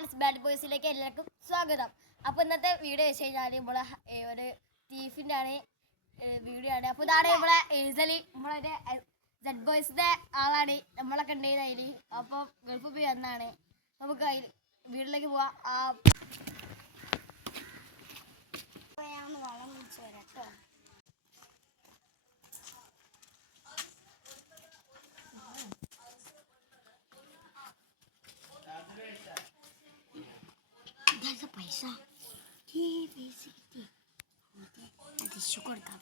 Dance bad ബോയ്സിലേക്ക് എല്ലാവർക്കും സ്വാഗതം. അപ്പോൾ ഇന്നത്തെ വീഡിയോ വെച്ച് കഴിഞ്ഞാൽ നമ്മളെ ഒരു തീഫിൻ്റെ ആണ് വീഡിയോ ആണ്. അപ്പോൾ ഇതാണ് നമ്മളെ ഏസലി, നമ്മളെ സെഡ് ബോയ്സിൻ്റെ ആളാണ്. നമ്മളൊക്കെ ഉണ്ടായിരുന്നു അതിൽ. അപ്പോൾ ഗൾഫിൽ പോയി വന്നാണ്. നമുക്ക് അതിൽ വീട്ടിലേക്ക് പോവാം. ഞാൻ വളം കുടിച്ച് വരാം കേട്ടോ. പൈസ പൈസ കിട്ടി. അത് കൊടുക്കാം.